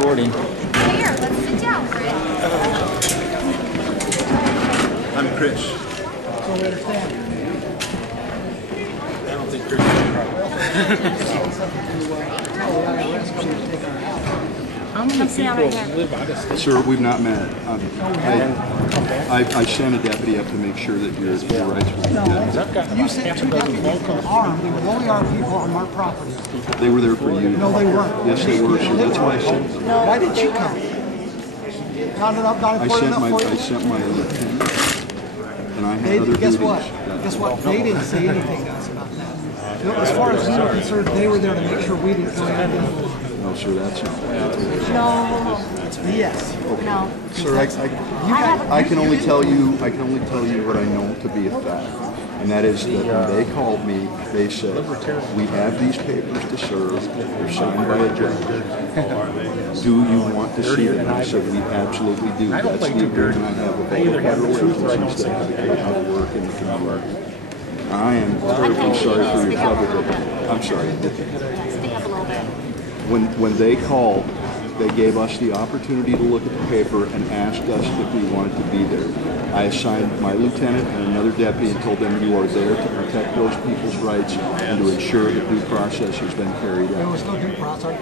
recording. Here, let's sit down, Chris. I'm Chris. So we understand. I don't think Chris is a problem. How many people live out of state? Sir, we've not met. I sent a deputy up to make sure that your rights were protected. You sent two deputies armed. They were only armed people on our property. They were there for you. No, they weren't. Yes, they were. So that's why I sent them. Why didn't you come? I sent my lieutenant, and I had other Guess duties. what? Guess what? They didn't say anything to us about that. As far as we were concerned, they were there to make sure we didn't go in. No, sir, that's not. No. It's BS. No. Sir, I can only tell you what I know to be a fact, and that is that when they called me, they said, "We have these papers to serve. They're signed by a judge. Do you want to see them?" I said, "We absolutely do. That's the agreement I have with all the federal agencies that advocate how to work in the community." I am terribly sorry for your trouble, but I'm sorry. Speak up a little bit. When they called, they gave us the opportunity to look at the paper and asked us if we wanted to be there. I assigned my lieutenant and another deputy and told them, "You are there to protect those people's rights and to ensure that due process has been carried There out." was no due process.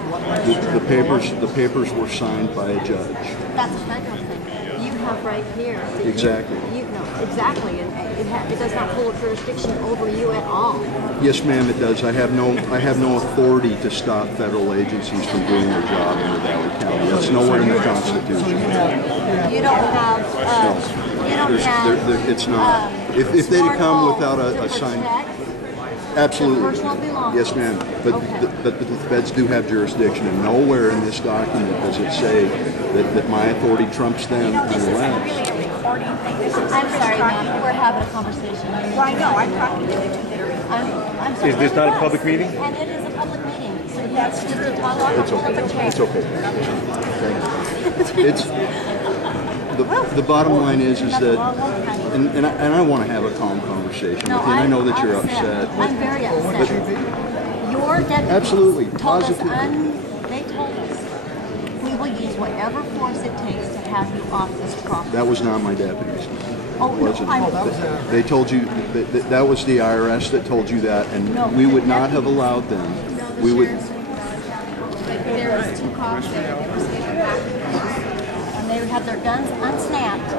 The papers were signed by a judge. That's a federal thing. You have right here. Exactly. Exactly, and it does not hold jurisdiction over you at all. Yes, ma'am, it does. I have no authority to stop federal agencies from doing their job in Ravalli County. That's nowhere in the Constitution. You don't have. It's not. If they'd have come without a sign. Absolutely. Personal belongings. Yes, ma'am. But, Okay. but the feds do have jurisdiction, and nowhere in this document does it say that my authority trumps them This isn't unless. really a recording thing. This is I'm sorry, ma'am. We're having a conversation. Well, I know. I'm talking to the two that are. I'm sorry. Is this not a public meeting? And it is a public meeting, so that's just a talk. It's okay. It's okay. It's the bottom line is that, and I want to have a calm conversation with you. And I know that you're upset. I'm very upset. Your deputies Absolutely, told us, positively. they told us, we will use whatever force it takes to have you off this property. That was not my deputies. Oh, no, They told you that was the IRS that told you that, and we would not have allowed them. We would. There was two cops there. They were sitting back and they would have their guns unsnapped.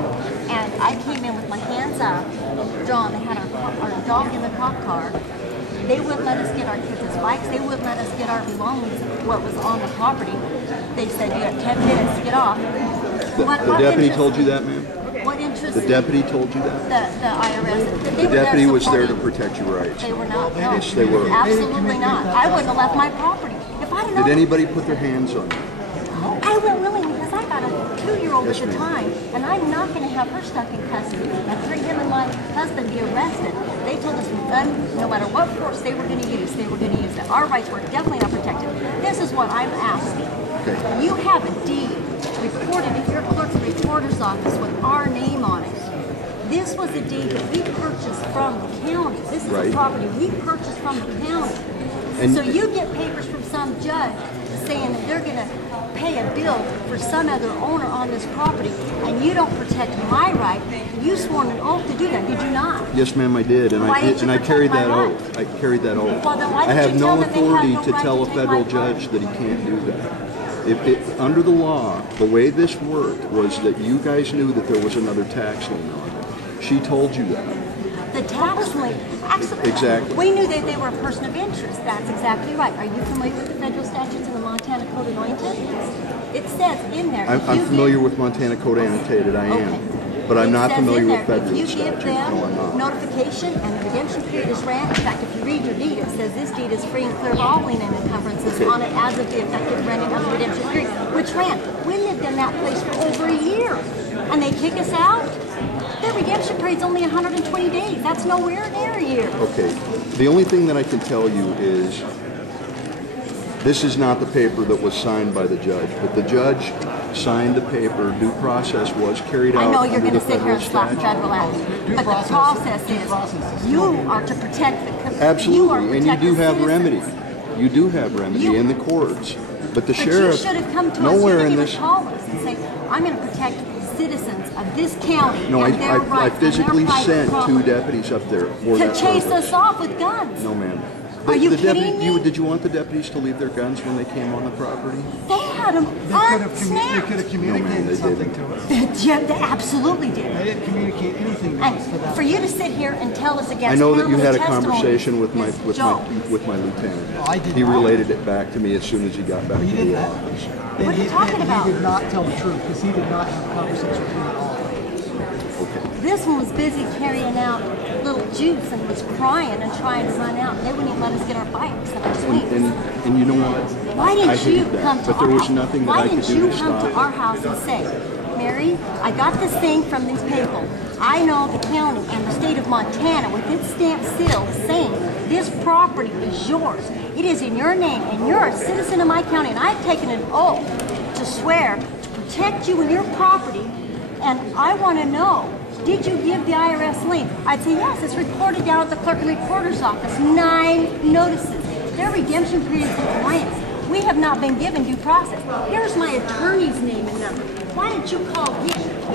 And I came in with my hands up, drawn. They had our dog in the cop car. They wouldn't let us get our kids' bikes. They wouldn't let us get our belongings, what was on the property. They said, "You have 10 minutes to get off." The deputy told you that, ma'am? What interest? The deputy told you that? The IRS. The deputy was there to protect your rights. They were not. No. Yes, they were. Absolutely not. I wouldn't have left my property. If I'd known. Did anybody put their hands on you? I went willingly because I got a 2-year-old Yes, at the ma'am. time, and I'm not going to have her stuck in custody. And for him and my husband be arrested. They told us no matter what force they were going to use, they were going to use it. Our rights were definitely not protected. This is what I'm asking. Okay. You have a deed recorded in your clerk's recorder's office with our name on it. This was a deed that we purchased from the county. This is a Right. property we purchased from the county. And- So you get papers from some judge saying that they're going to pay a bill for some other owner on this property, and you don't protect my right. You swore an oath to do that, did you not? Yes, ma'am, I did, and Why didn't you I carried protect that my oath. I carried that oath. Well, then why I didn't have you tell no them they had authority no to right tell to a take federal my property? judge that he can't do that. Under the law, the way this worked was that you guys knew that there was another tax lien on it. She told you that. The tax lien, absolutely. Exactly. We knew that they were a person of interest. That's exactly right. Are you familiar with the federal statutes in the Montana Code Annotated? It says in there. I'm familiar with Montana Code Annotated, I am. But I'm not familiar with federal If you statutes. give them No, I'm not. notification and the redemption period is ran, in fact, if you read your deed, it says this deed is free and clear of all lien and encumbrances on it as of the effective running of the redemption period, which ran. We lived in that place for over a year, and they kick us out. The redemption period's only 120 days. That's nowhere near a year. Okay. The only thing that I can tell you is this is not the paper that was signed by the judge, but the judge signed the paper. Due process was carried out. I know you're under going to the sit here and federal slap statute. federal act, but the process is you are to protect the Absolutely, and you do have citizens. remedy. You do have remedy in the courts. But the you sheriff, should have come to us. You nowhere didn't in even this. call us and say, I'm going to protect the citizens of this county No, and their I rights and physically their private sent property. 2 deputies up there for To that chase purpose. us off with guns. No, ma'am. Are you kidding deputy, me? Did you want the deputies to leave their guns when they came on the property? They had them They could have unsnapped. communicated they something didn't. to us. Yeah, they absolutely did. They didn't communicate anything to us to And that. for you to sit here and tell us against I know that you how had many a conversation with testimonies my is jokes. lieutenant. I did He not. related it back to me as soon as he got back He to didn't. the office. What are you talking about? He did not tell the truth because he did not have a conversation with me at all. Okay. This one was busy carrying out little juice and was crying and trying to run out. They wouldn't even let us get our bikes and our swings. And you know what? Why I didn't you hated that, come to but our there was house? nothing that Why I could didn't do you to come stop to our house and say, Mary, I got this thing from these people. I know the county and the state of Montana with its stamp seal saying this property is yours. It is in your name and you're a citizen of my county and I've taken an oath to swear to protect you and your property, and I want to know, did you give the IRS lien? I'd say yes, it's recorded down at the clerk and recorder's office, 9 notices. Their redemption period is compliance. We have not been given due process. Here's my attorney's name and number. Why didn't you call him?